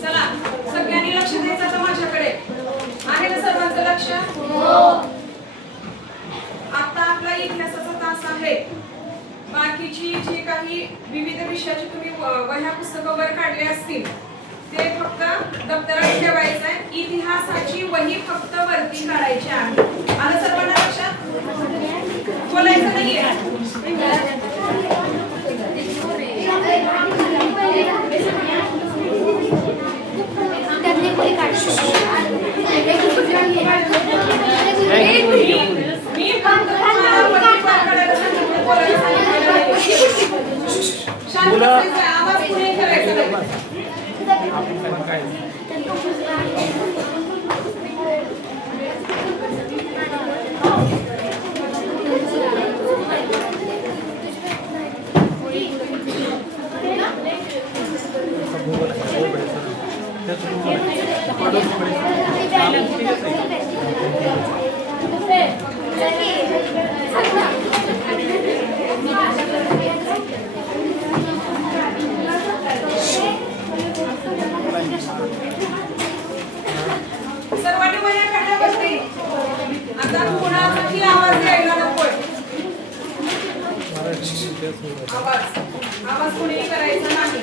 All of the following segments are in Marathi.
चला सगळ्यांनी लक्ष द्यायचं आता माझ्याकडे. आहे ना सर्वांचं लक्ष? आता आपला इतिहासाचा तास आहे. बाकीची जी काही विविध विषयाची तुम्ही वह्या पुस्तकं वर काढले असतील ते फक्त दप्तरात ठेवायचं आहे. इतिहासाची वही फक्त वरती काढायची आहे. आलं सर्वांना लक्षात? बोलायचं नाहीये. आवाज पुढे करायचा. सर्वांनी वह्या काढल्या बसते. आता कोणाचाही आवाज यायला नकोय. आवाज कोणीही करायचा नाही.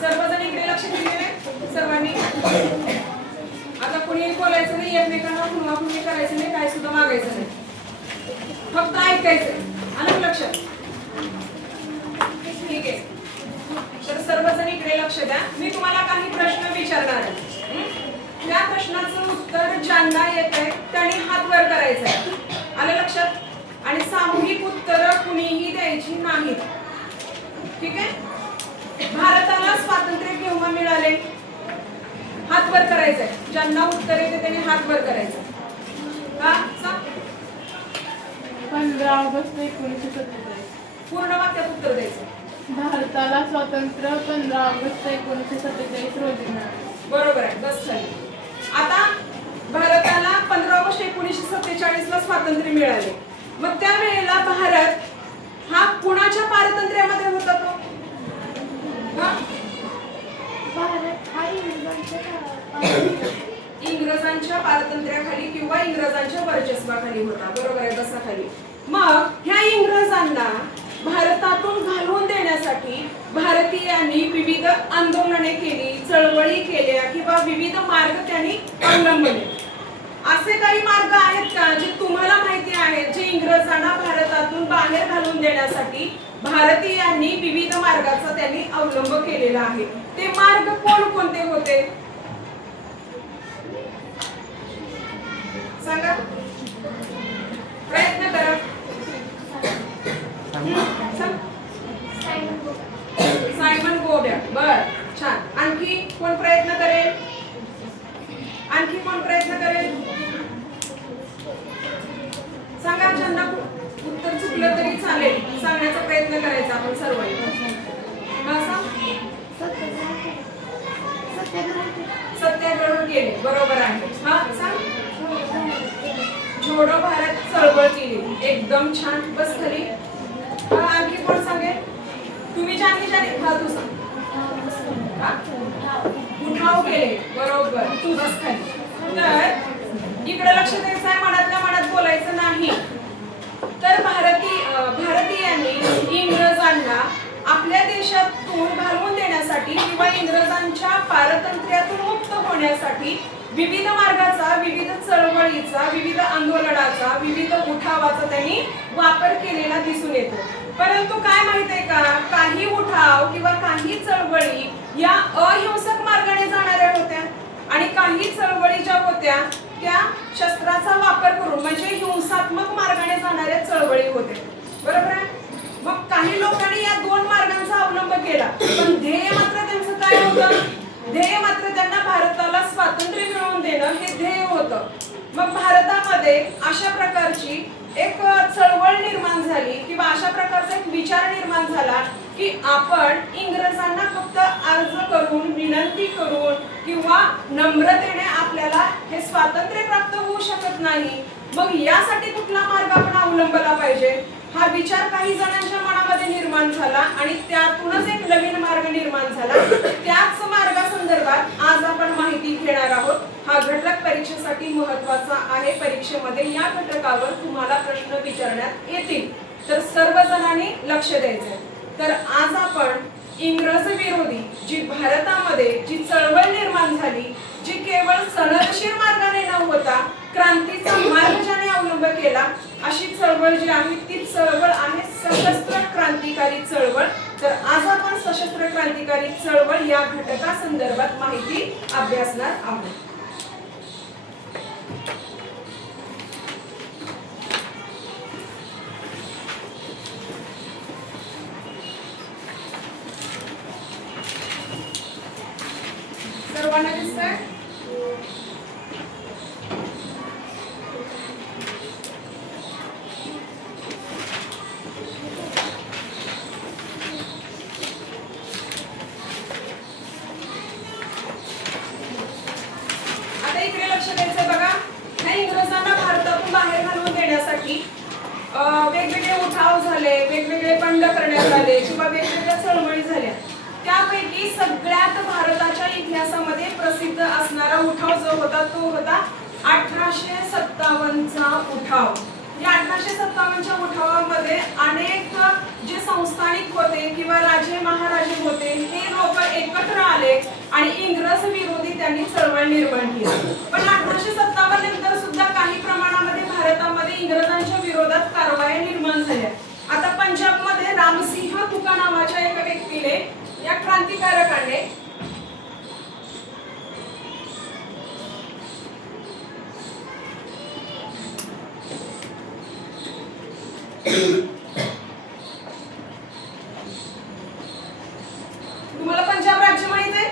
सर्वजण इकडे लक्ष दिलेले सर्वांनी. आता कोणीही बोलायचं नाही, एकमेकांना खुणवाखुणवी करायचं नाही, काय सुद्धा मागायचं नाही, फक्त ऐकायचं. आलं लक्षात? ठीक आहे. तर सर्वजण इकडे लक्ष द्या. मी तुम्हाला काही प्रश्न विचारणार आहे. त्या प्रश्नाचं उत्तर ज्यांना येत आहे त्यांनी हात वर करायचं आहे. आलं लक्षात? आणि सामूहिक उत्तरं कुणीही द्यायची नाहीत. ठीक आहे? भारताला स्वातंत्र्य केव्हा मिळाले? हात वर करायचंय. ज्यांना उत्तर येते त्यांनी हात वर करायचं. का? 15 ऑगस्ट 1947. पूर्ण वाक्यात उत्तर द्यायचं. भारताला स्वातंत्र्य 15 ऑगस्ट 1947 रोजी मिळाले. बरोबर आहे. बस झाली. आता भारताला 15 ऑगस्ट 1947 ला स्वातंत्र्य मिळाले. मग त्यावेळेला भारत हा कुणाच्या पारतंत्र्यामध्ये होता? तो इंग्रजांच्या पारतंत्र्याखाली किंवा इंग्रजांच्या वर्चस्वाखाली होता. बरोबर आहे. बसाखाली. मग ह्या इंग्रजांना भारतातून घालवून देण्यासाठी भारतीयांनी विविध आंदोलने केली, चळवळी केल्या किंवा विविध मार्ग त्यांनी अवलंबले. असे काही मार्ग आहेत का जे तुम्हाला माहिती आहेत, जे इंग्रजांना भारतातून बाहेर घालवून देण्यासाठी भारतीयांनी विविध मार्गाचा त्यांनी अवलंब केलेला आहे? ते मार्ग कोणकोणते होते सांगा. प्रयत्न करा. सायमन गोब्या. बर, छान. आणखी कोण प्रयत्न करेल? आणखी कोण प्रयत्न करेल? सांगा. ज्यांना उत्तर चुकलं तरी चालेल, सांगण्याचा प्रयत्न करायचा आपण सर्वांनी. सत्याग्रह केले. बरोबर आहे. हा सांग. छोडो भारत चळवळ केली. एकदम छान. बस खाली. आणखी कोण सांगेल? तुम्ही ज्यांनी हा तू सांग. उठाव केले. बरोबर. तू बस खाली. तर इकडे लक्ष द्यायचं आहे. मनातल्या मनात बोलायचं नाही. तर भारतीयांनी इंग्रजांना आपल्या देशातून घालवून देण्यासाठी किंवा इंग्रजांच्या पारतंत्र्यातून मुक्त होण्यासाठी विविध मार्गाचा, विविध चळवळीचा, विविध आंदोलनाचा, विविध उठावाचा त्यांनी वापर केलेला दिसून येतो. परंतु काय माहितीये का, काही उठाव किंवा काही चळवळी या अहिंसक मार्गाने जाणाऱ्या होत्या आणि काही चळवळी ज्या होत्या त्या शस्त्राचा वापर करून म्हणजे हिंसात्मक मार्गाने जाणाऱ्या चळवळी होत्या. बरोबर आहे. मग काही लोकांनी या दोन मार्गांचा अवलंब केला, पण ध्येय मात्र त्यांचं काय होतं? ध्येय मात्र त्यांना भारताला स्वातंत्र्य मिळवून देणं हे ध्येय होतं. मग भारतामध्ये अशा प्रकारची एक चळवळ निर्माण झाली किंवा अशा प्रकारचा एक विचार निर्माण झाला की आपण इंग्रजांना फक्त अर्ज करून, विनंती करून किंवा नम्रतेने आपल्याला हे स्वातंत्र्य प्राप्त होऊ शकत नाही. मग यासाठी कुठला मार्ग आपण अवलंबला पाहिजे हा विचार काही जणांच्या मनामध्ये निर्माण झाला आणि त्यातूनच एक नवीन मार्ग निर्माण झाला. त्याच मार्गासंदर्भात आज आपण माहिती घेणार आहोत. हा घटक परीक्षेसाठी महत्त्वाचा आहे. परीक्षेमध्ये या घटकावर तुम्हाला प्रश्न विचारण्यात येतील, तर सर्वजणांनी लक्ष द्यायचंय. तर आज आपण इंग्रज विरोधी जी भारतामध्ये जी चळवळ निर्माण झाली, जी केवळ सनदशीर मार्गाने न होता क्रांतीचा मार्ग ज्याने अवलंब केला, अशी चळवळ जी आहे ती चळवळ आहे सशस्त्र क्रांतिकारी चळवळ. तर आज आपण सशस्त्र क्रांतिकारी चळवळ या घटकासंदर्भात माहिती अभ्यासणार आहोत. सर्वांना दिसतंय? आता इकडे लक्ष द्यायचंय बघा. ह्या इंग्रजांना भारतातून बाहेर घालवून देण्यासाठी वेगवेगळे उठाव झाले, वेगवेगळे बंड करण्यात आले किंवा वेगवेगळ्या चळवळी झाल्या. त्यापैकी सगळ्यात भारताच्या इतिहासामध्ये प्रसिद्ध असणारा उठाव जो होता तो होता 1857चा उठाव. या 1857च्या उठावामध्ये अनेक जे संस्थानिक होते किंवा राजे महाराजे होते हे लोक एकत्र आले आणि इंग्रज विरोधी त्यांनी चळवळ निर्माण केली. पण 1857 नंतर सुद्धा काही प्रमाणामध्ये भारतामध्ये इंग्रजांच्या विरोधात कारवाया निर्माण झाल्या. आता पंजाबमध्ये रामसिंह तुका नावाच्या एका व्यक्तीने, या क्रांतिकारकाने तुम्हाला पंजाब राज्य माहित आहे?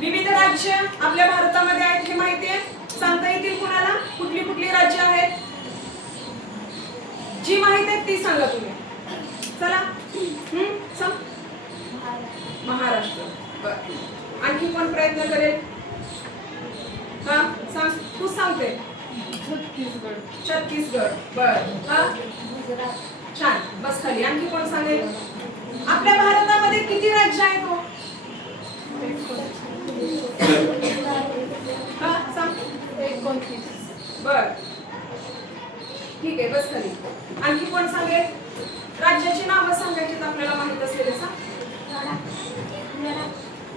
विविध राज्य आपल्या भारतामध्ये आहेत हे माहिती आहे? सांगता येतील कुणाला कुठली कुठली राज्य आहेत? जी माहित आहे ती सांगा तुम्ही. चला सांग. महाराष्ट्र. बरं. आणखी कोण प्रयत्न करेल? हा सांग. तू सांगते. छत्तीसगड. छत्तीसगड. बरं. हा छान. बस खाली. आणखी कोण सांगेल? आपल्या भारतामध्ये किती राज्य आहेत हो? हा सांग. 29. बर ठीक आहे. बस खाली. आणखी कोण सांगेल? राज्याची नावं सांगायची आपल्याला माहित असलेले. सांग.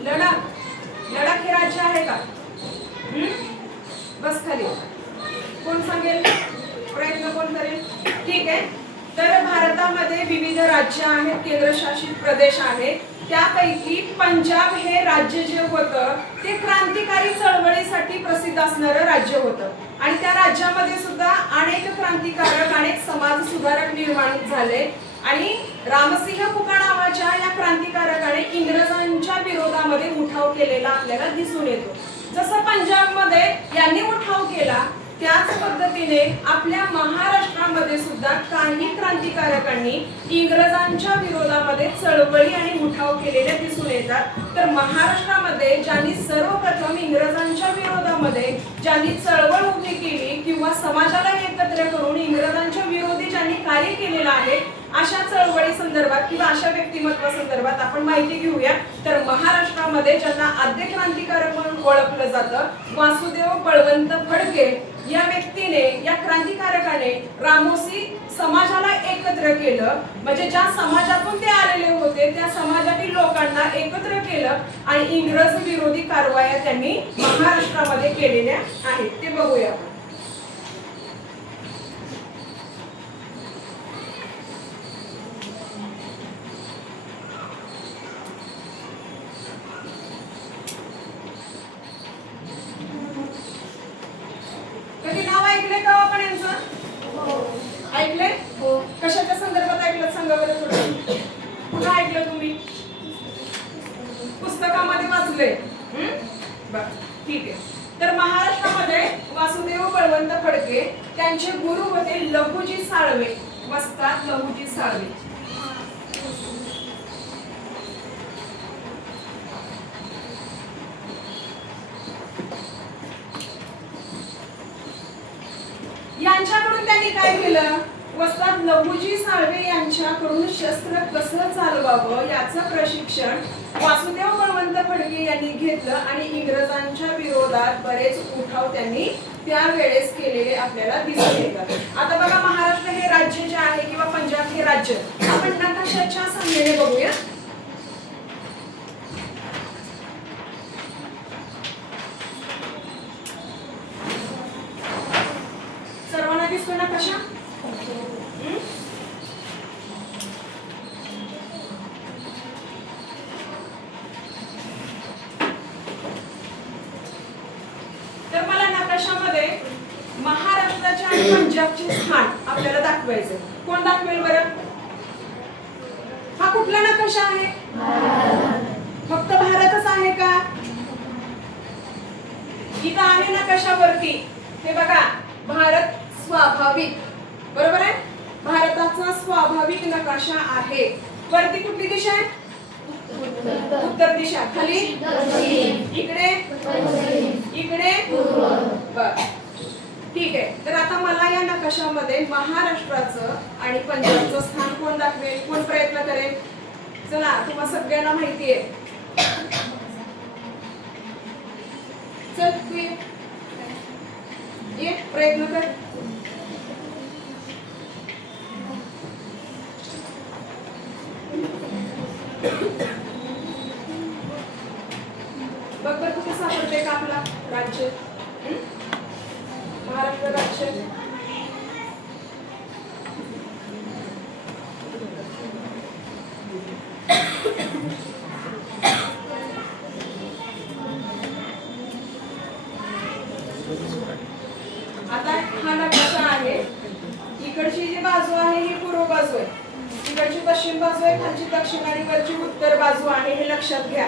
लडाख. लडाख हे राज्य आहे का? बस खाली. कोण सांगेल? प्रयत्न कोण करेल? ठीक आहे. तर भारतामध्ये विविध राज्य आहेत, केंद्रशासित प्रदेश आहेत. त्यापैकी पंजाब हे राज्य जे होतं ते क्रांतिकारी चळवळीसाठी प्रसिद्ध असणारं राज्य होतं आणि त्या राज्यामध्ये सुद्धा अनेक क्रांतिकारक, अनेक समाज सुधारक निर्माण झाले आणि रामसिंह तुका नावाच्या या क्रांतिकारकाने इंग्रजांच्या विरोधामध्ये उठाव केलेला आपल्याला दिसून येतो. जसं पंजाबमध्ये यांनी उठाव केला त्याच पद्धतीने आपल्या महाराष्ट्रामध्ये सुद्धा काही क्रांतिकारकांनी इंग्रजांच्या विरोधामध्ये चळवळी आणि उठाव केलेले दिसून येतात. तर महाराष्ट्रामध्ये ज्यांनी सर्वप्रथम इंग्रजांच्या विरोधामध्ये ज्यांनी चळवळ उभी केली किंवा समाजाला एकत्र करून इंग्रजांच्या विरोधी ज्यांनी कार्य केलेलं आहे अशा चळवळी संदर्भात किंवा अशा व्यक्तिमत्वा संदर्भात आपण माहिती घेऊया. तर महाराष्ट्रामध्ये ज्यांना आद्य क्रांतिकारक म्हणून ओळखलं जातं, वासुदेव बळवंत फडके या व्यक्तीने, या क्रांतिकारकाने रामोसी समाजाला एकत्र केलं. म्हणजे ज्या समाजातून ते आलेले होते त्या समाजातील लोकांना एकत्र केलं आणि इंग्रज विरोधी कारवाया त्यांनी महाराष्ट्रामध्ये केलेल्या आहेत. ते बघूया. कधी नाव ऐकले का आपण यांचं? ऐकले? कशाच्या संदर्भात ऐकलं सांगा बरं थोडं. कुठं ऐकलं तुम्ही? पुस्तकामध्ये वाचले? बरं, ठीक आहे. तर महाराष्ट्रामध्ये वासुदेव बळवंत फडके त्यांचे गुरु होते लहुजी साळवे, वस्ताद लहुजी साळवे. यांच्याकडून त्यांनी काय केलं? वस्ताद लहुजी साळवे यांच्याकडून शस्त्र कसं चालवावं याचं प्रशिक्षण वासुदेव बळवंत फडके यांनी घेतलं आणि इंग्रजांच्या विरोधात बरेच उठाव त्यांनी त्यावेळेस केलेले आपल्याला दिसून येतात. आता बघा, महाराष्ट्र हे राज्य जे आहे किंवा पंजाब हे राज्य आपण नकाशाच्या साहाय्याने बघूया. सर्वांना दिसतो नकाशा? तर मला नकाशामध्ये महाराष्ट्राच्या आणि पंजाबचे स्थान आपल्याला दाखवायचं. कोण दाखवेल बरं? हा कुठला नकाशा आहे? फक्त भारतच आहे का? इथं आहे नकाशावरती, हे बघा, भारत स्वाभाविक, बरोबर आहे? भारताचा स्वाभाविक नकाशा आहे. वरती कुठली दिशा आहे? उत्तर दिशा. खाली इकडे इकडे. बर, ठीक आहे. तर आता मला या नकाशामध्ये महाराष्ट्राचं आणि पंजाबचं स्थान कोण दाखवेल, कोण प्रयत्न करेल? चला, तुम्हाला सगळ्यांना माहिती आहे. चल तू ये, प्रयत्न कर. बघ बरं कुठे सापडते का आपला राज्य? महाराष्ट्र राज्य. आता हा नकाशा आहे. इकडची जी बाजू आहे ही पूर्व बाजू आहे, इकडची पश्चिम बाजू आहे, खालची दक्षिण आणि वरची उत्तर बाजू आहे. हे लक्षात घ्या.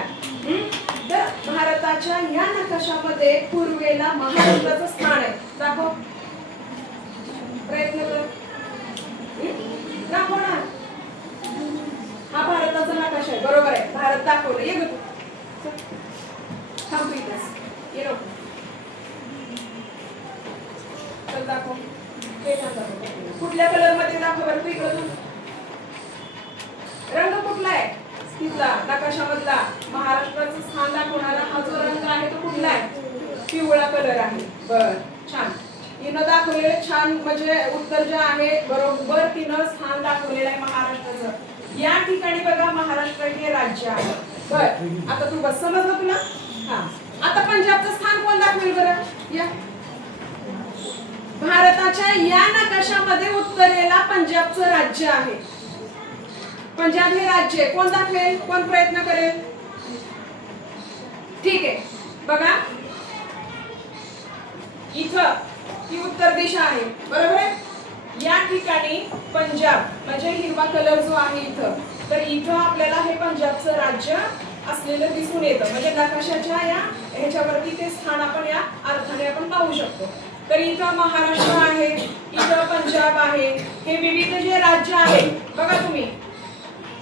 तर भारताच्या या नकाशामध्ये पूर्वेला महाराष्ट्राचं स्थान आहे. दाखव, प्रयत्न कर, दाखव ना. हा भारताचा नकाशा आहे, बरोबर आहे. भारत दाखवलं. ये बघ, थांब इथेच, ये नको. चल दाखव. कुठल्या कलर मध्ये दाखव बरं? तू इकडं रंग कुठला आहे तिथला नकाशामधला? महाराष्ट्राचं स्थान दाखवणारा हा जो रंग आहे तो कुठला आहे? पिवळा कलर आहे. बर, छान. तिनं दाखवलेलं छान, म्हणजे उत्तर जे आहे बरोबर तिनं स्थान दाखवलेलं आहे महाराष्ट्राचं. या ठिकाणी बघा, महाराष्ट्र हे राज्य आहे. बर, आता तू बस, समजलं तुला? हा. आता पंजाबचं स्थान कोण दाखवेल बरं? या भारताच्या या नकाशामध्ये उत्तरेला पंजाबचं राज्य आहे. पंजाब हे राज्य आहे. कोण दाखवेल, कोण प्रयत्न करेल? ठीक आहे, बघा इथं ही उत्तर दिशा आहे, बरोबर आहे. या ठिकाणी पंजाब म्हणजे हिरवा कलर जो आहे इथं, तर इथं आपल्याला हे पंजाबचं राज्य असलेलं दिसून येतं. म्हणजे नकाशाच्या या ह्याच्यावरती ते स्थान आपण या अर्थाने आपण पाहू शकतो. तर इथं महाराष्ट्र आहे, इथं पंजाब आहे. हे विविध जे राज्य आहेत बघा तुम्ही,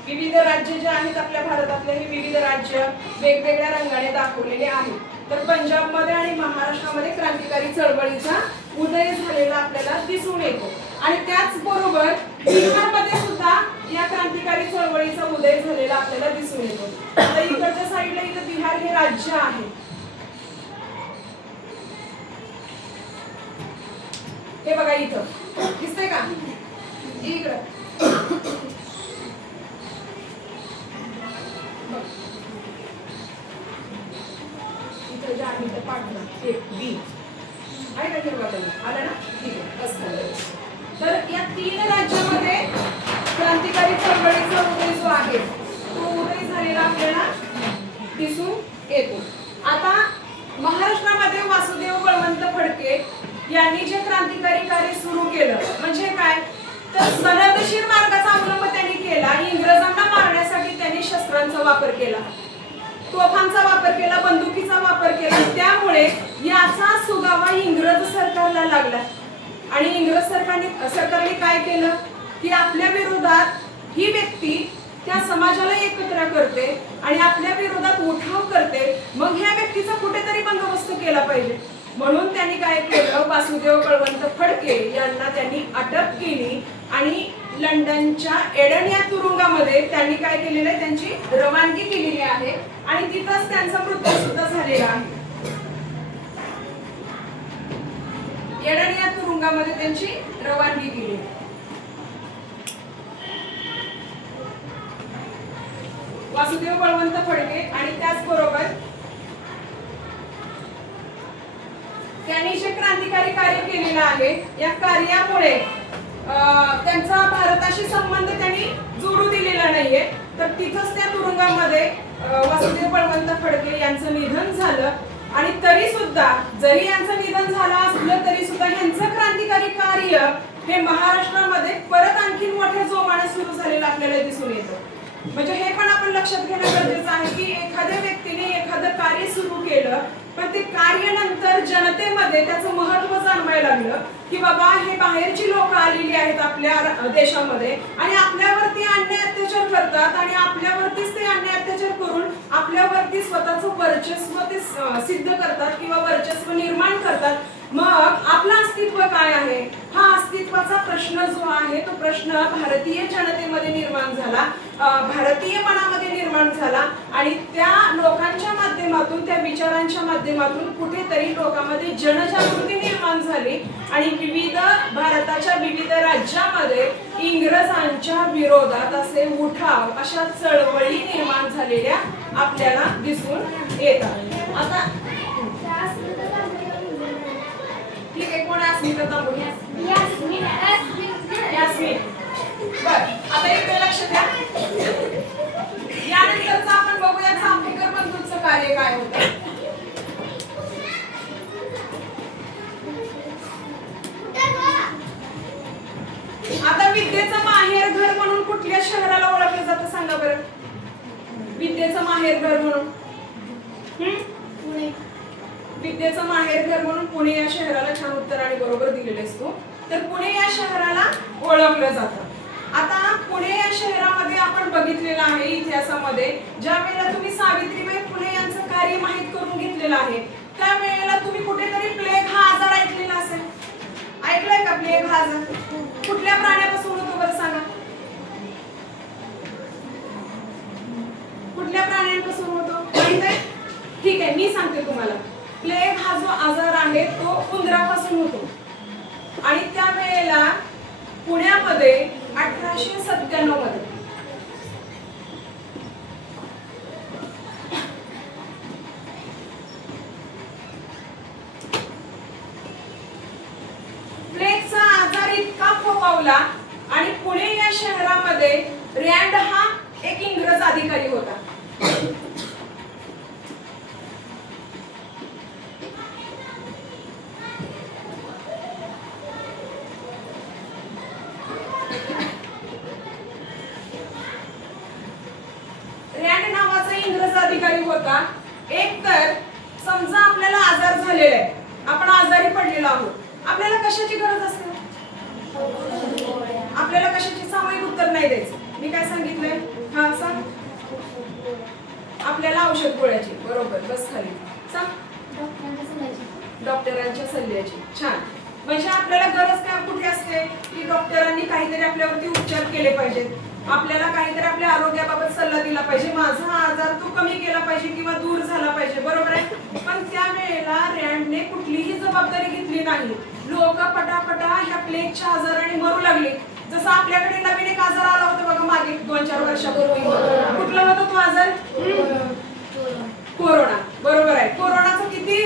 विविध राज्य जे आहेत आपल्या भारतातले, हे विविध राज्य वेगवेगळ्या रंगाने दाखवलेले आहेत. तर पंजाबमध्ये आणि महाराष्ट्रामध्ये क्रांतिकारी चळवळीचा उदय झालेला आपल्याला दिसून येतो. आणि त्याचबरोबर बिहारमध्ये सुद्धा आपल्याला दिसून येतो. आता इकडच्या साईडला इथं बिहार हे राज्य आहे. हे बघा इथं दिसतंय का इकडं इथं जे आहे ते पाठवा हे बी आहे का हिरवा कलर आला ना ठीक आहे बस झालं. तर या 3 राज्यामध्ये क्रांतिकारी चळवळीचा उदय जो आहे तो उदय झालेला आपल्याला दिसून येतो. आता महाराष्ट्रामध्ये वासुदेव बळवंत फडके यांनी जे क्रांतिकारी कार्य सुरू केलं म्हणजे काय तर सनदशीर मार्गाचा अवलंब त्यांनी केला. इंग्रजांना मारण्यासाठी त्यांनी शस्त्रांचा वापर केला, तोफांचा वापर केला, बंदुकीचा वापर केला. त्यामुळे याचा सुगावा इंग्रज सरकारला लागला आणि इंग्रज सरकारने काय केलं की आपल्या विरोधात ही व्यक्ती त्या समाजाला एकत्र करते आणि आपल्या विरोधात उठाव करते. मग ह्या व्यक्तीचा कुठेतरी बंदोबस्त केला पाहिजे म्हणून त्यांनी काय केलं वासुदेव बळवंत फडके यांना त्यांनी अटक केली आणि लंडनच्या एडन या तुरुंगामध्ये त्यांनी काय केलेलं आहे त्यांची रवानगी केलेली आहे आणि तिथंच त्यांचा मृत्यू सुद्धा झालेला आहे. एडन या तुरुंगामध्ये त्यांची रवानगी केली. वासुदेव बळवंत फडके आणि त्याचबरोबर त्यांनी जे क्रांतिकारी कार्य केलेलं आहे या कार्यामुळे त्यांचा भारताशी संबंध त्यांनी जोडू दिलेला नाहीये. तर तिथंच त्या तुरुंगामध्ये वासुदेव बळवंत फडके यांचं निधन झालं आणि तरी सुद्धा जरी यांचं निधन झालं असलं तरी सुद्धा यांचं क्रांतिकारी कार्य हे महाराष्ट्रामध्ये परत आणखी मोठ्या जोमाने सुरू झालेलं आपल्याला दिसून येतं. म्हणजे हे पण आपण लक्षात घेणं गरजेचं आहे की एखाद्या व्यक्तीने एखादं कार्य सुरू केलं पण ते कार्य नंतर जनतेमध्ये त्याचं महत्त्व जाणवायला लागलं की बाबा हे बाहेरची लोक आलेली आहेत आपल्या देशामध्ये आणि आपल्यावरती अन्याय अत्याचार करतात आणि आपल्यावरतीच ते अन्याय अत्याचार करून आपल्यावरती स्वतःचं वर्चस्व ते सिद्ध करतात किंवा वर्चस्व निर्माण करतात. मग आपलं अस्तित्व काय आहे हा अस्तित्वाचा प्रश्न जो आहे तो प्रश्न भारतीय जनतेमध्ये निर्माण झाला, भारतीय मनामध्ये निर्माण झाला आणि त्या लोकांच्या माध्यमातून त्या विचारांच्या माध्यमातून कुठेतरी लोकांमध्ये जनजागृती निर्माण झाली आणि विविध भारताच्या विविध राज्यामध्ये इंग्रजांच्या विरोधात असे उठाव अशा चळवळी निर्माण झालेल्या आपल्याला दिसून येतात. आता ठीक आहे कोण अस्मिता तांबोळी यास्मिन बर आता इकडे लक्ष द्या. यानंतरचं आपण बघूया चाफेकर बंधूंचं कार्य काय होतं. आता विद्येचं माहेर घर म्हणून कुठल्या शहराला ओळखलं जातं सांगा बरं. विद्येचं माहेर घर म्हणून पुणे. विद्येचं माहेर घर म्हणून पुणे या शहराला छान उत्तर आणि बरोबर दिलेले असतो. तर पुणे या शहराला ओळखलं जातं. आता पुणे या शहरामध्ये आपण बघितलेलं आहे इतिहासामध्ये ज्या वेळेला तुम्ही सावित्रीबाई फुले यांचं कार्य माहित करून घेतलेलं आहे त्यावेळेला तुम्ही कुठेतरी प्लेग हा आजार ऐकलेला असेल. ऐकलाय का प्लेग हा आजार कुठल्या प्राण्यापासून होतो बरं सांगा. कुठल्या प्राण्यांपासून होतो माहित आहे. ठीक आहे मी सांगते तुम्हाला. प्लेग हा जो आजार आहे तो उंदरापासून होतो आणि त्यावेळेला पुण्यामध्ये 1897 मध्ये प्लेगचा आजार इतका फोफावला आणि पुणे या शहरामध्ये रँड हा एक इंग्रज अधिकारी होता. रँड नावाचा इंग्रज अधिकारी होता. एक तर समजा आपल्याला आजार झालेला आहे, आपण आजारी पडलेलो आहोत, आपल्याला कशाची गरज असते. आपल्याला कशाची सामायिक उत्तर नाही द्यायचं. मी काय सांगितलंय हा सांग. आपल्याला औषध गोळ्याची बरोबर बस खाली सांग. डॉक्टरांच्या सल्ल्याची छान. म्हणजे आपल्याला गरज काय कुठे असते की डॉक्टरांनी काहीतरी आपल्यावरती उपचार केले पाहिजेत. आपल्याला काहीतरी आपल्या आरोग्याबाबत सल्ला दिला पाहिजे, माझा आजार तो कमी केला पाहिजे किंवा दूर झाला पाहिजे, बरोबर आहे. पण त्यावेळेला रँडने कुठलीही जबाबदारी घेतली नाही. लोक पटापटा ह्या प्लेगच्या आजाराने मरू लागले. जसं आपल्याकडे नवीन एक आजार आला होता बघा मागे 2-4 वर्षापूर्वी. कुठला होता तो आजार? कोरोना. बरोबर आहे. कोरोनाचं किती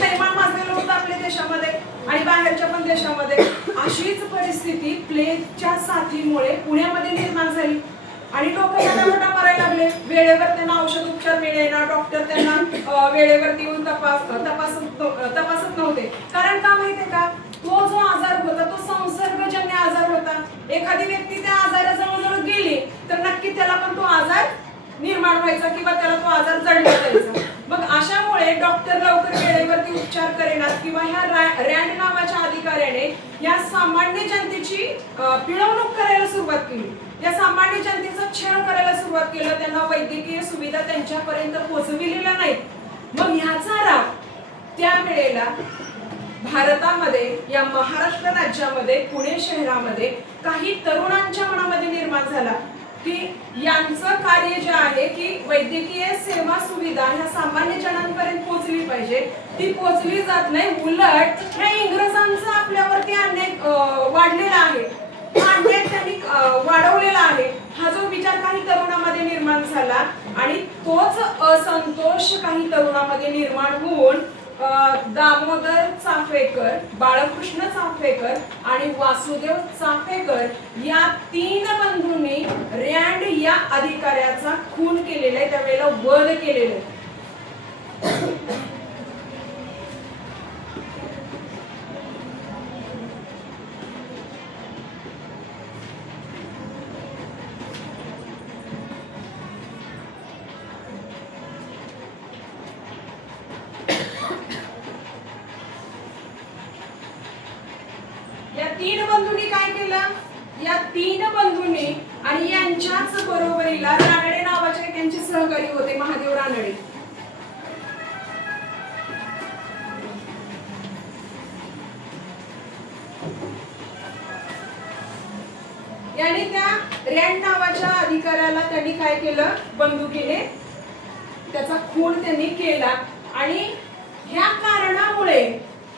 थैमान माजलेलं होतं आपल्या देशामध्ये आणि बाहेरच्या पण देशामध्ये. अशीच परिस्थिती प्लेगच्या साथीमुळे पुण्यामध्ये निर्माण झाली आणि लोक पटापटा मरायला लागले. वेळेवर त्यांना औषध उपचार मिळेना, डॉक्टर त्यांना वेळेवरती येऊन तपासत नव्हते. कारण का माहितीये का, तो जो आजार होता तो संसर्गजन्य आजार होता. एखादी व्यक्ती त्या आजाराजवळ गेली तर नक्की त्याला पण तो आजार निर्माण व्हायचा किंवा त्याला तो आजार जडला जायचा. मग अशामुळे डॉक्टर लवकर वेळेवरती उपचार करेनात किंवा ह्या रँड नावाच्या अधिकाऱ्याने या सामान्य जनतेची पिळवणूक करायला सुरुवात केली. या सामान्य जनतेचा छळ करायला सुरुवात केलं. त्यांना वैद्यकीय सुविधा त्यांच्यापर्यंत पोहोचविलेल्या नाहीत. मग ह्याचा राग त्यावेळेला भारतामध्ये या महाराष्ट्र राज्यामध्ये पुणे शहरामध्ये काही तरुणांच्या मनामध्ये निर्माण झाला की यांचं कार्य जे आहे की वैद्यकीय सेवा सुविधा ह्या सामान्य जनांपर्यंत पोहोचली पाहिजे, ती पोहोचली जात नाही. उलट ह्या इंग्रजांचा आपल्यावरती अन्याय वाढलेला आहे, अन्याय त्यांनी वाढवलेला आहे. हा जो विचार काही तरुणांमध्ये निर्माण झाला आणि तोच असंतोष काही तरुणांमध्ये निर्माण होऊन दामोदर चाफेकर, बाळकृष्ण चाफेकर आणि वासुदेव चाफेकर या 3 बंधूंनी रँड या अधिकाऱ्याचा खून केलेला आहे, त्यावेळेला वध केलेला आहे. या 3 बंधूंनी काय केलं? या 3 बंधूंनी आणि यांच्याच बरोबरीला रानडे नावाचे त्यांचे सहकारी होते, महादेव रानडे. यांनी त्या रँड नावाच्या अधिकाऱ्याला त्यांनी काय केलं? बंदुकीने त्याचा खून त्यांनी केला आणि ह्या कारणामुळे,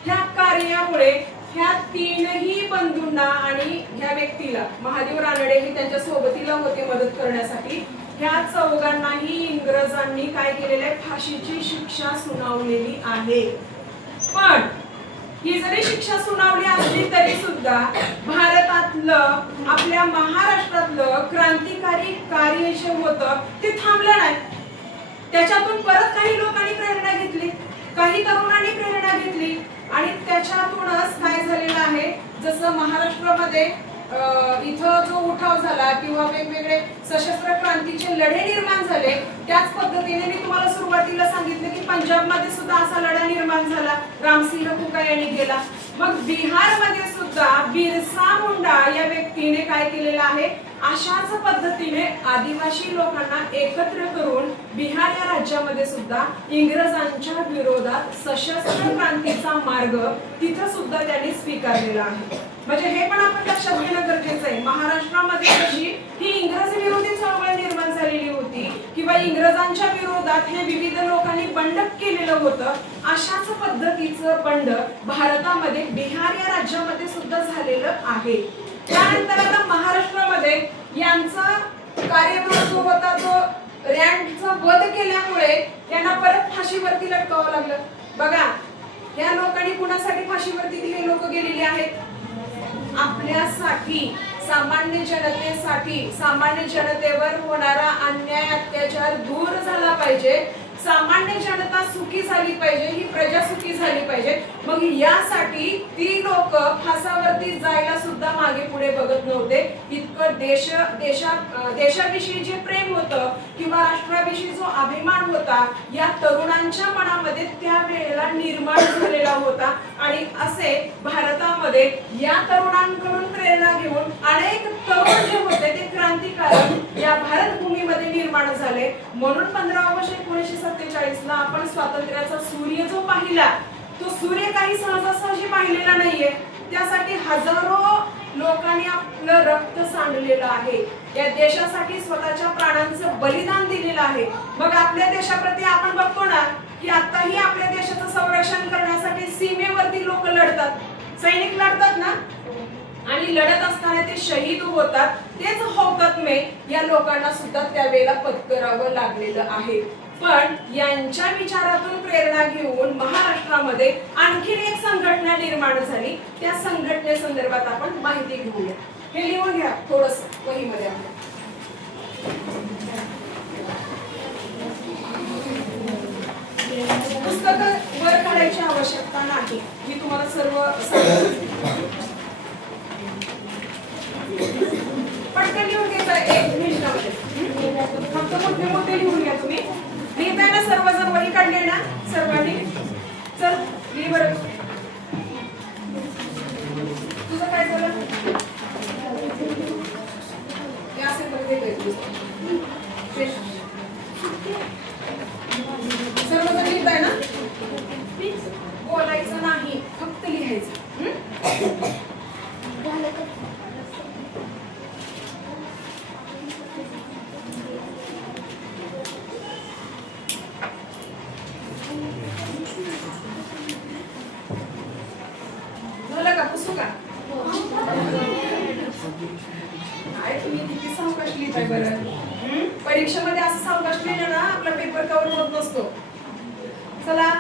ह्या कार्यामुळे ह्या 3ही बंधूंना आणि ह्या व्यक्तीला, महादेव रानडे हे त्यांच्या सोबतीला होते मदत करण्यासाठी, ह्या 4घांनाही इंग्रजांनी काय केलेलं आहे? फाशीची शिक्षा सुनावलेली आहे. पण ही जरी शिक्षा सुनावली असली तरी सुद्धा भारतातलं, आपल्या महाराष्ट्रातलं क्रांतिकारी कार्य जे होतं ते थांबलं नाही. त्याच्यातून परत काही लोकांनी प्रेरणा घेतली, काही तरुणांनी प्रेरणा घेतली आणि त्याच्यातूनच काय झालेलं आहे, जसं महाराष्ट्रामध्ये इथं जो उठाव झाला किंवा वेगवेगळे सशस्त्र क्रांतीचे लढे निर्माण झाले, त्याच पद्धतीने मी तुम्हाला सुरुवातीला सांगितलं की पंजाबमध्ये सुद्धा असा लढा निर्माण झाला, रामसिंह कुका यांनी केला. मग बिहारमध्ये सुद्धा बिरसा मुंडा या व्यक्तीने काय केलेलं आहे, अशाच पद्धतीने आदिवासी लोकांना एकत्र करून बिहार या राज्यामध्ये सुद्धा इंग्रजांच्या विरोधात सशस्त्र क्रांतीचा मार्ग तिथं सुद्धा त्यांनी स्वीकारलेला आहे. म्हणजे हे पण आपण लक्षात घेणं गरजेचं आहे. महाराष्ट्रामध्ये कशी ही इंग्रज विरोधी चळवळ निर्माण झालेली होती किंवा इंग्रजांच्या विरोधात हे विविध लोकांनी बंड केलेलं होतं, अशाच पद्धतीचं बंड भारतामध्ये बिहार या राज्यामध्ये सुद्धा झालेलं आहे. त्यानंतर आता महाराष्ट्रामध्ये यांचा कार्यभाग जो होता तो रँडचा वध केल्यामुळे यांना परत फाशीवरती लटकावं लागलं. बघा, या लोकांनी कुणासाठी फाशीवरती हे लोक गेलेली आहेत? आपल्यासाठी, सामान्य जनतेसाठी. सामान्य जनतेवर होणारा अन्याय अत्याचार दूर झाला पाहिजे, सामान्य जनता सुखी झाली पाहिजे, ही प्रजा सुखी झाली पाहिजे. मग यासाठी ती लोक फासावरती जायला सुद्धा मागे पुढे बघत नव्हते. इतकं देशाविषयी जे प्रेम होतं किंवा राष्ट्राविषयी जो अभिमान होता या तरुणांच्या मनामध्ये त्या वेळेला निर्माण झालेला होता. आणि असे भारतामध्ये या तरुणांकडून प्रेरणा घेऊन अनेक तरुण जे होते ते क्रांतिकारक या भारत भूमीमध्ये निर्माण झाले. म्हणून 15 ऑगस्ट 1947 ला आपण स्वातंत्र्याचा सूर्य जो पाहिला, तो सूर्य काही सहजासहजी पाहिलेला नाहीये. त्यासाठी हजारो लोकांनी आपलं रक्त सांडलेलं आहे, या देशासाठी स्वतःच्या प्राणांचं बलिदान दिलेलं आहे. मग आपल्या देशाप्रती आपण बघतो ना की आताही आपल्या देशाचं संरक्षण करण्यासाठी सीमेवरती लोक लढतात, सैनिक लढतात ना, आणि लढत असताना ते शहीद होतात. तेच हौकतमे या लोकांना सुद्धा त्यावेळेला पत्करावं लागलेलं आहे. पण यांच्या विचारातून प्रेरणा घेऊन महाराष्ट्रामध्ये आणखीन एक संघटना निर्माण झाली. त्या संघटनेसंदर्भात आपण माहिती घेऊया. हे लिहून घ्या थोडस वहीमध्ये. पुस्तकं वर काढायची आवश्यकता नाही, मी तुम्हाला सर्व पटकन लिहून घ्यायचं 1 मिनिटामध्ये. फक्त मोठे मोठे लिहून घ्या तुम्ही. लिहिताय ना सर्वजण? वही काढली ना सर्वांनी? चल लिहि बरं. तुझं काय झालं? हे असे बघितलंय तुझं. सर्वजण लिहिताय ना? बोलायचं नाही, फक्त लिहायचं. झालं का? पुसू का? काय तुम्ही किती सावकाश लिहिताय बरं? परीक्षेमध्ये असं सावकाश लिहिलं ना आपला पेपर कव्हर होत नसतो. चला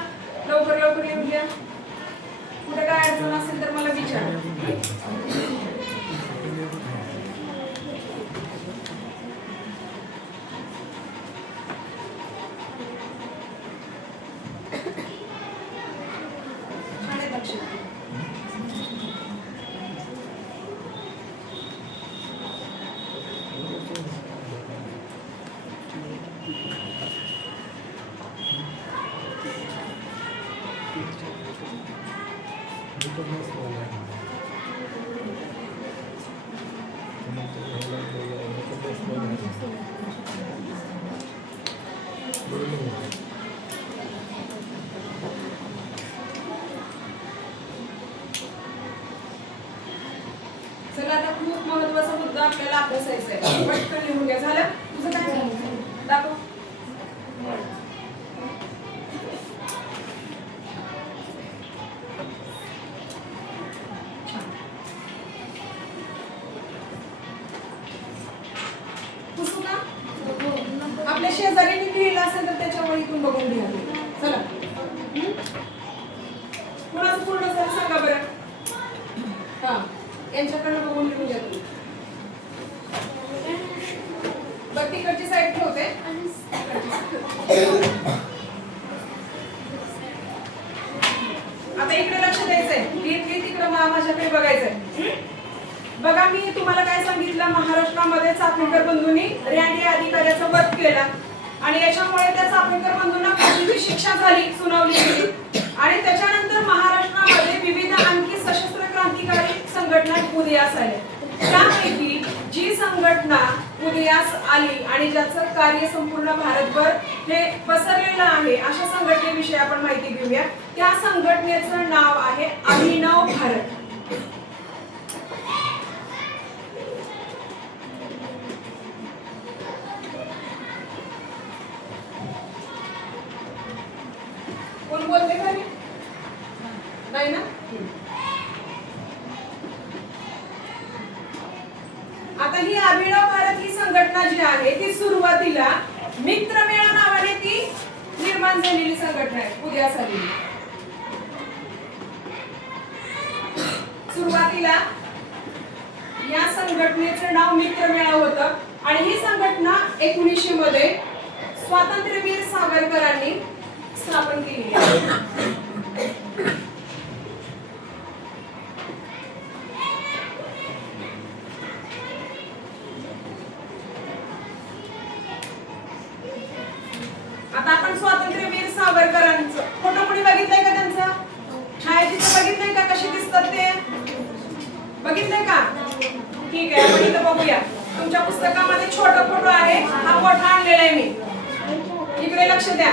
लवकर लवकर लिहून घ्या. कुठे काय अडचण असेल तर मला विचारा. चला आता खूप महत्त्वाचा मुद्दा आपल्याला अभ्यासायचा आहे. पटकन लिहून घ्या. झालं? तुझं काय झालं? दाखव. पुसू का? आपल्या शेजाऱ्यांनी लिहिलं असेल तर त्याच्या वहीतून बघून लिहा. चला. कोणाचं पूर्ण झालं सांगा बरं. हा, यांच्याकडनं बघून लिहून घ्या तुम्ही. बत्तीकडची साईड ठेवते. आता इकडे लक्ष द्यायचंय. तिकडे माझ्याकडे बघायचंय. बघा मी तुम्हाला काय सांगितलं, महाराष्ट्रामध्ये चाफेकर बंधूंनी रँडी अधिकाऱ्याचा वध केला आणि याच्यामुळे त्या चाफेकर बंधूंना फाशीची शिक्षा झाली, सुनावली गेली. आणि त्याच्यानंतर महाराष्ट्रामध्ये विविध आणखी सशस्त्र क्रांतिकारी संघटना उदयास आल्या. त्यापैकी जी संघटना उदयास आली आणि ज्याचं कार्य संपूर्ण भारतभर हे पसरलेलं आहे, अशा संघटनेविषयी आपण माहिती घेऊया. त्या संघटनेचं नाव आहे अभिनव भारत. कोण बोलते का? नाही ना? आता ही अभिनव भारत ही संघटना जी आहे ती सुरुवातीला मित्रमेळा नावाने ती निर्माण झालेली संघटना आहे, उदयास आलेली. सुरुवातीला या संघटनेचं नाव मित्रमेळा होतं आणि ही संघटना 1900 मध्ये स्वातंत्र्यवीर सावरकरांनी स्थापन केली आहे. आता आपण स्वातंत्र्यवीर सावरकरांचं फोटो कोणी बघितलंय का? त्यांचं छायाचित्र बघितलंय का? कशी दिसतात ते बघितलंय का? ठीक आहे, आपण इथं बघूया. तुमच्या पुस्तकामध्ये छोटा फोटो आहे, हा मोठा आणलेला आहे मी. इकडे लक्ष द्या.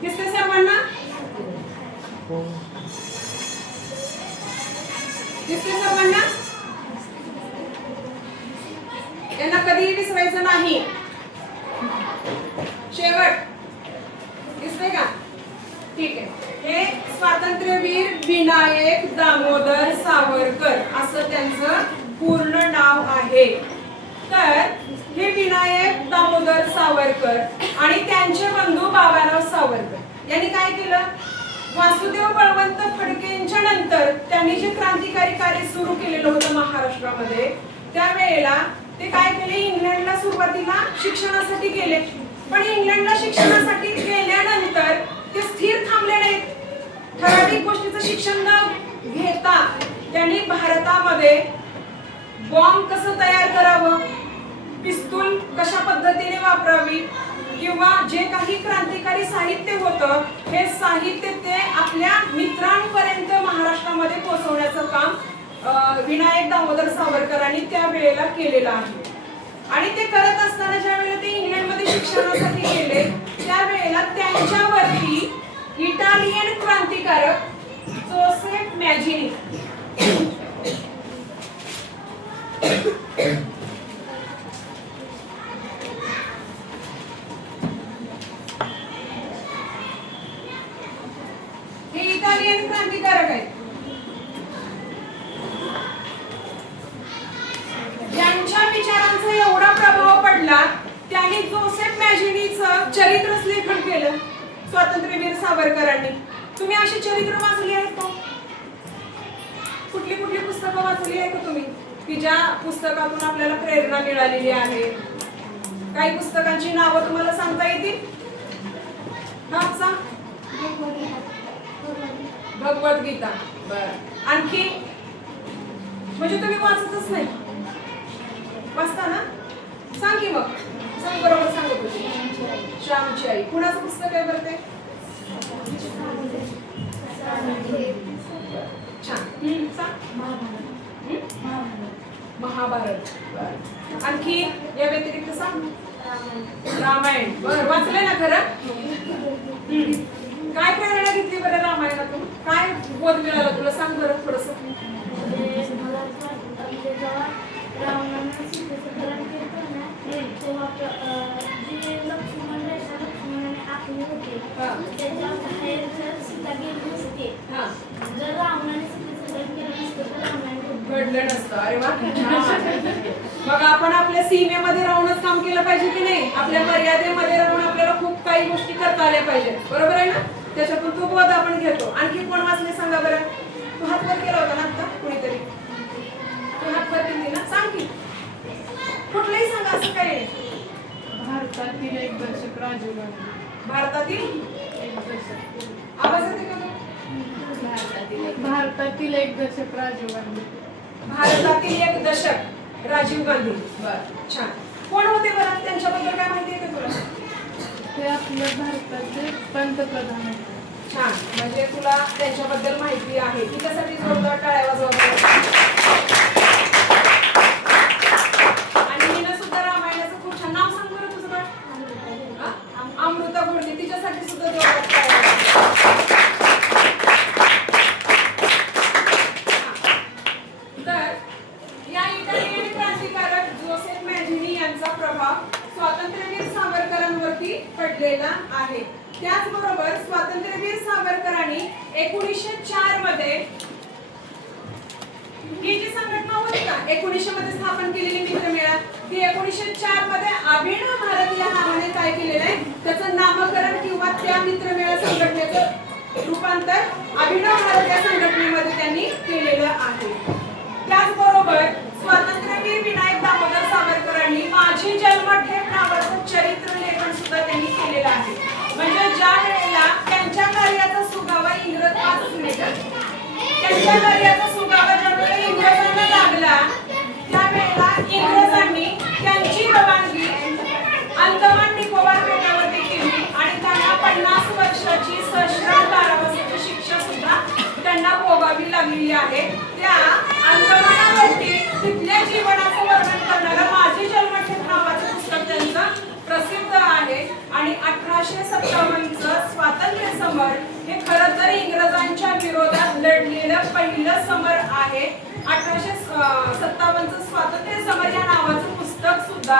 दिसते सर्वांना? दिसते सर्वांना? कधीही विसरायचं नाही. शेवट दिसतंय का? ठीक आहे. हे स्वातंत्र्यवीर विनायक दामोदर सावरकर असं त्यांचं पूर्ण नाव आहे. तर हे विनायक दामोदर सावरकर आणि त्यांचे बंधू बाबाराव सावरकर यांनी काय केलं? वासुदेव बळवंत फडकेंच्या नंतर त्यांनी जे क्रांतिकारी कार्य सुरू केलेलं होतं महाराष्ट्रामध्ये, त्यावेळेला ते काय केले? इंग्लंडला सुरुवातीला शिक्षणासाठी गेले. पण इंग्लंडला शिक्षणासाठी गेल्यानंतर ते स्थिर थांबले नाहीत. ठराविक गोष्टीचं शिक्षण न घेता त्यांनी भारतामध्ये बॉम्ब कसं तयार करावं, पिस्तूल कशा पद्धतीने वापरावी, किंवा जे काही क्रांतिकारी साहित्य होतं हे साहित्य ते आपल्या मित्रांपर्यंत महाराष्ट्रामध्ये पोहोचवण्याचं काम विनायक दामोदर सावरकरांनी त्यावेळेला केलेलं आहे. आणि ते करत असताना ज्या वेळेला ते इंग्लंडमध्ये शिक्षणासाठी गेले त्यावेळेला त्यांच्यावरती इटालियन क्रांतिकारक जोसेफ मॅजिनी हे इटालियन क्रांतिकारक आहेत. ज्यांच्या विचारांचा एवढा प्रभाव पडला त्यांनी जोसेफ मॅजिनीचं चरित्रच लेखन केलं स्वातंत्र्यवीर सावरकरांनी. तुम्ही अशी चरित्र वाचली आहेत का? कुठली कुठली पुस्तकं वाचली आहे का तुम्ही की ज्या पुस्तकातून आपल्याला प्रेरणा मिळालेली आहे? काही पुस्तकांची नावं तुम्हाला सांगता येतील? हा सांग. भगवद्गीता. बरं. आणखी? म्हणजे तुम्ही वाचतच नाही, वाचता ना? सांग की मग. सांग बरोबर सांगत होती. श्यामची आई. कुणाचं पुस्तक आहे बरं ते? छान. सांग. महाभारत. आणखी या व्यतिरिक्त सांग. रामायण. बरं, वाचलंय ना खरं? काय प्रेरणा घेतली बरं रामायणातून? काय बोध मिळाला तुला? सांग बरं थोडस. घडलं नसतं. अरे वा. मग आपण आपल्या सीमेमध्ये राहूनच काम केलं पाहिजे की नाही? आपल्या मर्यादेमध्ये राहून आपल्याला खूप काही गोष्टी करता आल्या पाहिजेत. बरोबर आहे ना? त्याच्यातून तो बोध आपण घेतो. आणखी कोण वाचले सांगा बरं? तू हात वर केला होता ना आता कुणीतरी? तू हात वर केली ना? सांग की. कुठलंही सांगा, असं काय आहे? भारतातील एक दशक राजीव गांधी. भारतातील एक दशक. आवाज येते का? भारतातील एक दशक राजीव गांधी. भारतातील एक दशक राजीव गांधी. बरं, छान. कोण होते बरं? त्यांच्याबद्दल काय माहिती आहे का तुला? ते आपल्या भारताचे पंतप्रधान होते. छान. म्हणजे तुला त्यांच्याबद्दल माहिती आहे. त्याच्यासाठी जोरदार टाळ्या वाजवा. आणि हिनं सुद्धा रामायणाचं खूप छान नाव सांग बरं तुझं बरं. अमृता घोडके. तिच्यासाठी सुद्धा जोरदार टाळ्या वाजवा. तर या इटालियन क्रांतिकारक जोसेफ मॅजिनी यांचा प्रभाव स्वातंत्र्यवीर सावरकरांवरती पडलेला आहे. त्याचबरोबर स्वातंत्र्यवीर सावरकरांनी 1904 मध्ये ही जी संघटना होती का 1900 मध्ये स्थापन केलेली मित्रमेळा, ती 1904 मध्ये अभिनव भारत या नावाने काय केलेलं आहे? त्याचं नामकरण किंवा त्या मित्रमेळा संघटनेचं रूपांतर अभिनव भारत या संघटनेमध्ये त्यांनी केलेलं आहे. त्याचबरोबर स्वातंत्र्यवीर विनायक दामोदर सावरकरांनी माझी जन्मठेप नावाचं चरित्र लेखन सुद्धा त्यांनी केलेलं आहे. म्हणजे ज्या वेळेला त्यांच्या कार्याचा सुगावा इंग्रज त्यांच्या कार्याचा सुगावा ज्यावेळेला इंग्रजांना लागला त्यावेळेला इंग्रजांनी त्यांची रवानगी अंदमान निकोबार बेटावरती केली आणि त्यांना 50 वर्षाची सश्रम कारावासाची शिक्षा सुद्धा त्यांना भोगावी लागलेली आहे. त्या अंदमानावरती तिथल्या जीवनाचं वर्णन करणारं माझी जन्मठेप नावाचं पुस्तक त्यांचं प्रसिद्ध आहे. आणि 1857चं स्वातंत्र्य समर हे खरं तर इंग्रजांच्या विरोधात लढलेलं पहिलं समर आहे. 1857चं स्वातंत्र्य समर या नावाचं पुस्तक सुद्धा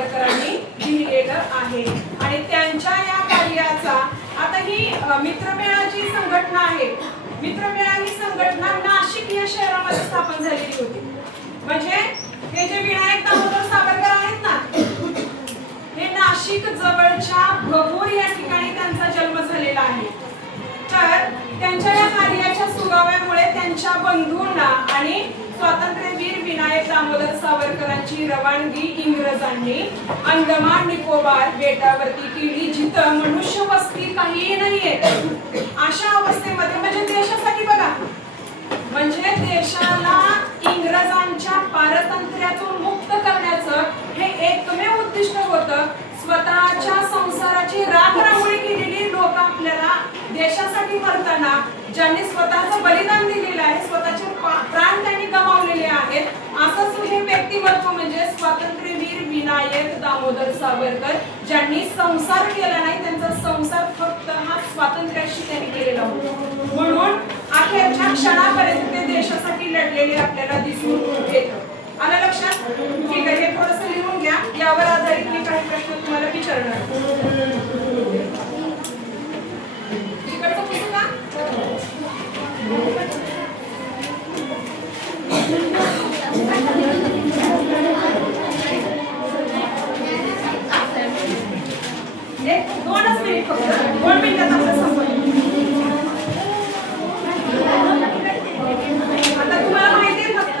सावरकरांनी लिहिलेलं आहे. आणि त्यांच्या या कार्याचा आता ही मित्रमेळा जी संघटना आहे, मित्रमेळा ही संघटना नाशिक या शहरामध्ये स्थापन झालेली होती. म्हणजे हे जे विनायक दामोदर सावरकर आहेत ना, हे नाशिक जवळच्या भगूर या ठिकाणी त्यांचा जन्म झालेला आहे. तर त्यांच्या या कार्याच्या सुगाव्यामुळे त्यांच्या बंधूंना आणि स्वातंत्र्यवीर विनायक दामोदर सावरकरांची रवानगी इंग्रजांनी अंदमान निकोबार बेटावरती केली, जिथं मनुष्य वस्ती काहीही नाहीये. अशा अवस्थेमध्ये म्हणजे देशासाठी बघा, म्हणजे देशाला इंग्रजांच्या पारतंत्र्यातून मुक्त करण्याचं हे एकमेव उद्दिष्ट होतं. स्वतःच्या संसाराची राखरांगोळी केलेली लोक आपल्याला देशासाठी मरताना ज्यांनी स्वतःचं बलिदान दिलेलं आहे, स्वतःचे प्राण त्यांनी गमावलेले आहेत, असंच हे व्यक्तिमत्व म्हणजे स्वातंत्र्यवीर विनायक दामोदर सावरकर, ज्यांनी संसार केला नाही, त्यांचा संसार फक्त हा स्वातंत्र्याशी त्यांनी केलेला होता. म्हणून अखेरच्या क्षणापर्यंत ते देशासाठी लढलेले आपल्याला दिसून येतं. आलं लक्षात? ठीक आहे, हे थोडंसं लिहून घ्या. यावर आधारित मी काही प्रश्न तुम्हाला विचारणार. इकडचं पुस्तक का? एक 2च मिनिट फक्त, 2 मिनिटात आपलं संपलं. आता तुम्हाला माहिती आहे, फक्त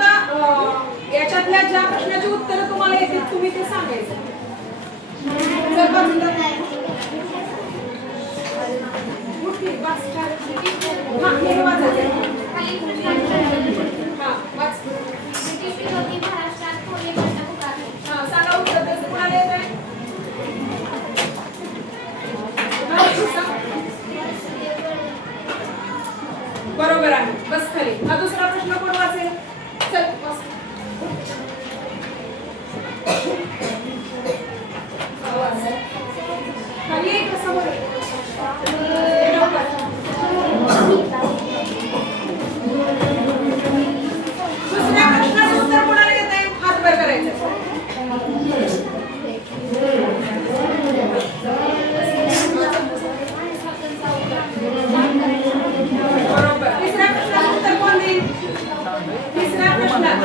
याच्यातल्या ज्या प्रश्नाची उत्तरं तुम्हाला येतील तुम्ही ते सांगायचं. सांगा उत्तर त्याचं कुणाला येत आहे? बरोबर आहे, बस खाली. हा दुसरा प्रश्न कोण वाचेल? चल बस. खाली एक समोर. दुसऱ्या प्रश्नाचं उत्तर कोणाला येत आहे? हात वर करायचं. बरोबर. तिसऱ्या प्रश्नाचं उत्तर कोण देईल? तिसऱ्या प्रश्नाचं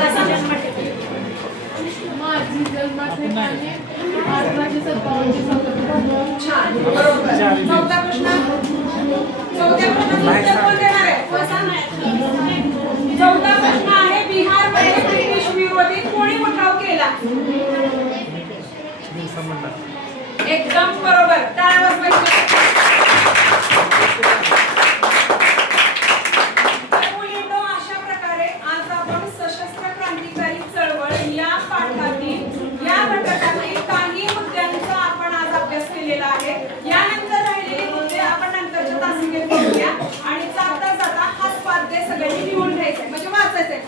माझी जन्मठिकाणे 1857 छान, बरोबर. चौथा प्रश्न. चौथ्या प्रश्नाचं उत्तर कोण देणार आहे? चौथा प्रश्न आहे, बिहारमध्ये ब्रिटिश विरोधी कोणी उठाव केला? एकदम बरोबर. टाळ्या वाजवायच्या. मुलींनो, अशा प्रकारे आज आपण सशस्त्र क्रांतिकारी चळवळ या पाठातील या घटकातील काही मुद्द्यांचा आपण आज अभ्यास केलेला आहे. यानंतर राहिलेले मुद्दे आपण नंतरच्या तासिकेत बघूया. आणि जाता जाता हा स्वाध्याय सगळ्यांनी लिहून घ्यायचा म्हणजे वाचायचंय.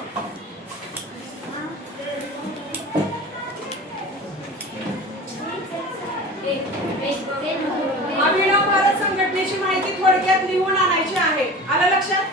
अभिनव भारत संघटनेची माहिती थोडक्यात लिहून आणायची आहे. आलं लक्षात?